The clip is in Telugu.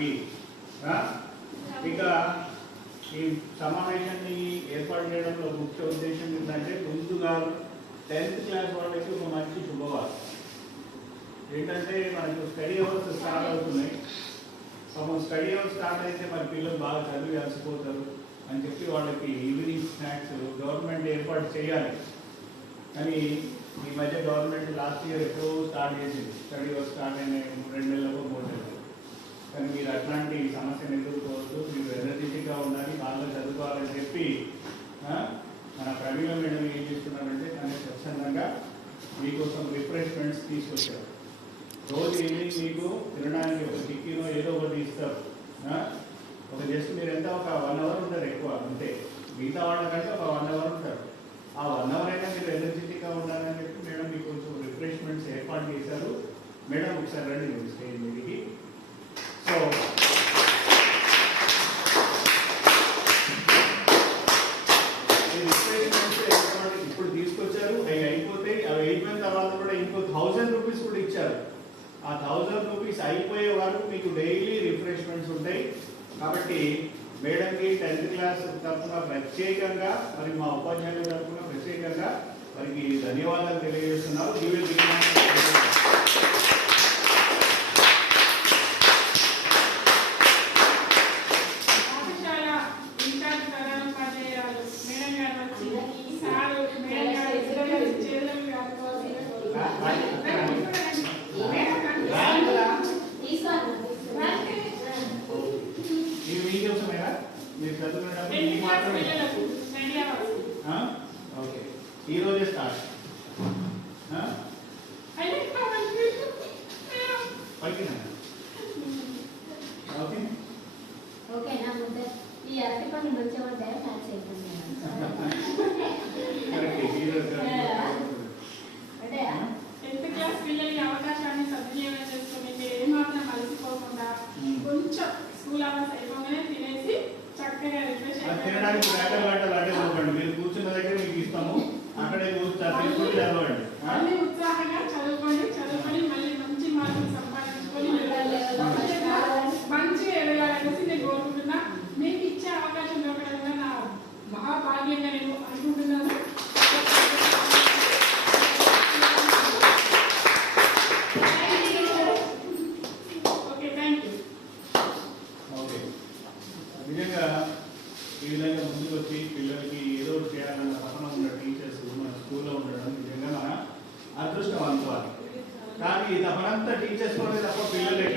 ఉన్నది ఇక ఈ సమావేశాన్ని ఏర్పాటు చేయడంలో ముఖ్య ఉద్దేశం ఏంటంటే ముందుగా టెన్త్ క్లాస్ వాళ్ళకి ఒక మంచి శుభవార్త. ఏంటంటే మనకు స్టడీ అవర్స్ స్టార్ట్ అవుతున్నాయి. పాపం స్టడీ అవర్స్ స్టార్ట్ అయితే మరి పిల్లలు బాగా చదివి అలసిపోతారు అని చెప్పి వాళ్ళకి ఈవినింగ్ స్నాక్స్ గవర్నమెంట్ ఏర్పాటు చేయాలి. కానీ ఈ మధ్య గవర్నమెంట్ లాస్ట్ ఇయర్ ఎప్పుడో స్టార్ట్ చేసింది. స్టడీ అవర్స్ స్టార్ట్ అయిన రెండు నెలలకు మీరు అట్లాంటి సమస్యను ఎదుర్కోవద్దు మీరు ఎనర్జెటిక్గా ఉండాలి బాగా చదువుకోవాలని చెప్పి మన ప్రవీణ మేడం ఏం చేస్తున్నారంటే తన స్వచ్ఛందంగా మీకోసం రిఫ్రెష్మెంట్స్ తీసుకొచ్చారు. రోజు ఈవినింగ్ మీకు తినడానికి ఒక టిక్కీనో ఏదో ఒకటి ఇస్తారు ఒక జస్ట్ మీరు ఎంత ఒక వన్ అవర్ ఉంటారు ఎక్కువ అంతే. మిగతా వాళ్ళకంటే ఒక వన్ అవర్ ఉంటారు. ఆ వన్ అవర్ అయినా మీరు ఎనర్జెటిక్గా ఉండాలని చెప్పి మేడం మీకు కొంచెం రిఫ్రెష్మెంట్స్ ఏర్పాటు చేశారు. మేడం ఒకసారి రండి మీరు స్టేజ్ మీదకి. సో ఇప్పుడు తీసుకొచ్చారు అవి అయిపోతే అవి అయిపోయిన తర్వాత కూడా ఇంకో థౌజండ్ రూపీస్ కూడా ఇచ్చారు ఆ థౌజండ్ రూపీస్ అయిపోయే వరకు మీకు డైలీ రిఫ్రెష్మెంట్స్ ఉంటాయి కాబట్టి మేడంకి టెన్త్ క్లాస్ తరఫున ప్రత్యేకంగా మరి మా ఉపాధ్యాయుల తరఫున ప్రత్యేకంగా వారికి ధన్యవాదాలు తెలియజేస్తున్నారు You will be- పాఠశాల ఇన్ఛార్జ్ ప్రధాన ఉపాధ్యాయురాలు మేడం గారు వచ్చి సారు మేడం గారు ఇద్దరు కలిసి చేతులు కట్టుకోవాల్సిందిగా మేడం రండి. రండి. ఇవి మీకోసమేనా మీరు చదువుకునేటప్పుడు టెన్త్ మీకు క్లాస్ మాత్రమే పిల్లలకు రెడీ అవ్వాలి. ఆ? ఓకే ఈ రోజే స్టార్ట్ ఆ? అయ్యో, కావాలి. మేడం. పలికినా ఓకే ఓకేనా ముందే ఈ అరటి పని మంచిగా ఉంటాయా ఫ్యాన్స్ కరెక్ట్ ఈ రోజు అంటే టెన్త్ క్లాస్ పిల్లల ఈ అవకాశాన్ని సద్వినియోగం చేసుకుని మీరు ఏమాత్రం అలసిపోకుండా కొంచెం స్కూల్ అవర్స్ అయిపోగానే తినేసి చక్కగా రిఫ్రెష్ అది తినడానికి గంటలు గంటలు అడ్డే చూడండి మీరు కూర్చున్న దగ్గర మీకు ఇస్తాము. అక్కడే కూర్చొని తీసుకొని చదవండి. మంచిగా ఎదగాలనేసి నేను కోరుకుంటున్నా. మీకు ఇచ్చే అవకాశం దొరకడం నా మహాభాగ్యంగా నేను ఈ విధంగా ముందుకు వచ్చి పిల్లలకి ఏదో ఒకటి చేయాలన్న పక్కన ఉన్న టీచర్స్ మన స్కూల్లో ఉండడం నిజంగా మన అదృష్టం అనుకోవాలి. కానీ ఈ తపనంతా టీచర్స్ తప్ప పిల్లలే